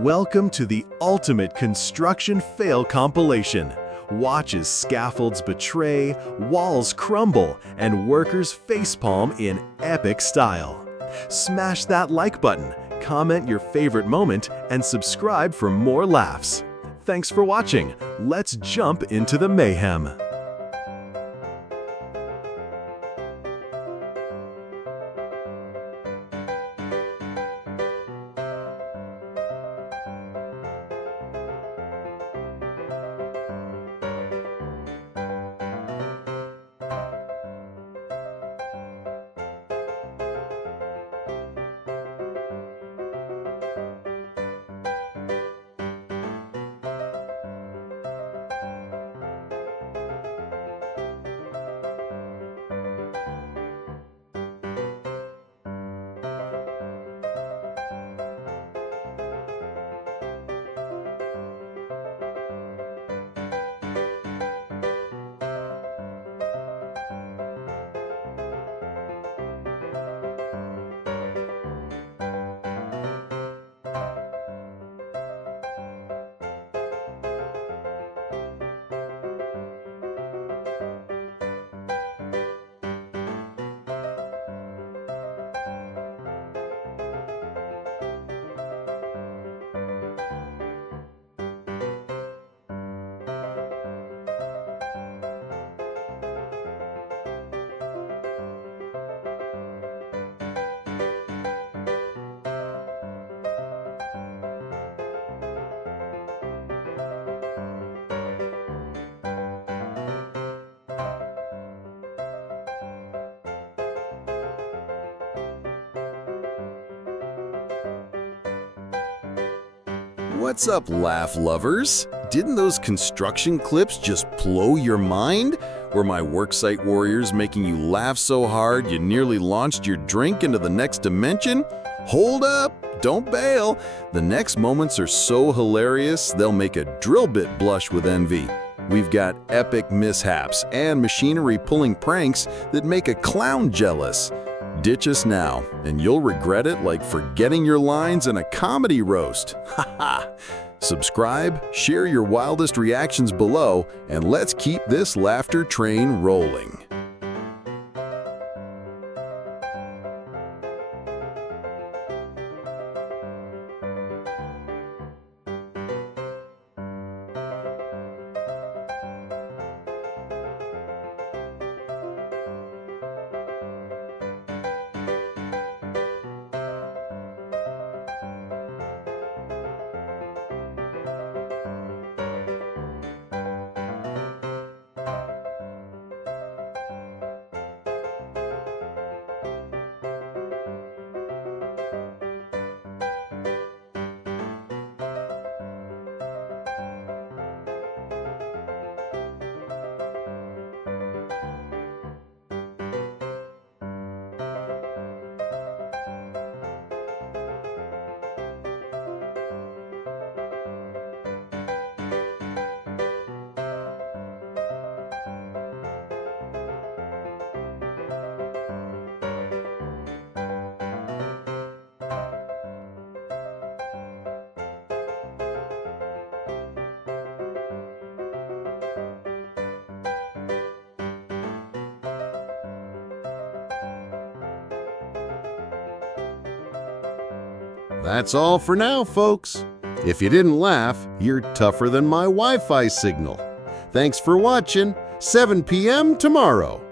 Welcome to the ultimate construction fail compilation. Watch as scaffolds betray, walls crumble, and workers facepalm in epic style. Smash that like button, comment your favorite moment, and subscribe for more laughs. Thanks for watching. Let's jump into the mayhem. What's up, laugh lovers? Didn't those construction clips just blow your mind? Were my worksite warriors making you laugh so hard you nearly launched your drink into the next dimension? Hold up! Don't bail! The next moments are so hilarious, they'll make a drill bit blush with envy. We've got epic mishaps and machinery pulling pranks that make a clown jealous. Ditch us now, and you'll regret it like forgetting your lines in a comedy roast. Haha! Subscribe, share your wildest reactions below, and let's keep this laughter train rolling. That's all for now, folks. If you didn't laugh, you're tougher than my Wi-Fi signal. Thanks for watching. 7 p.m. tomorrow.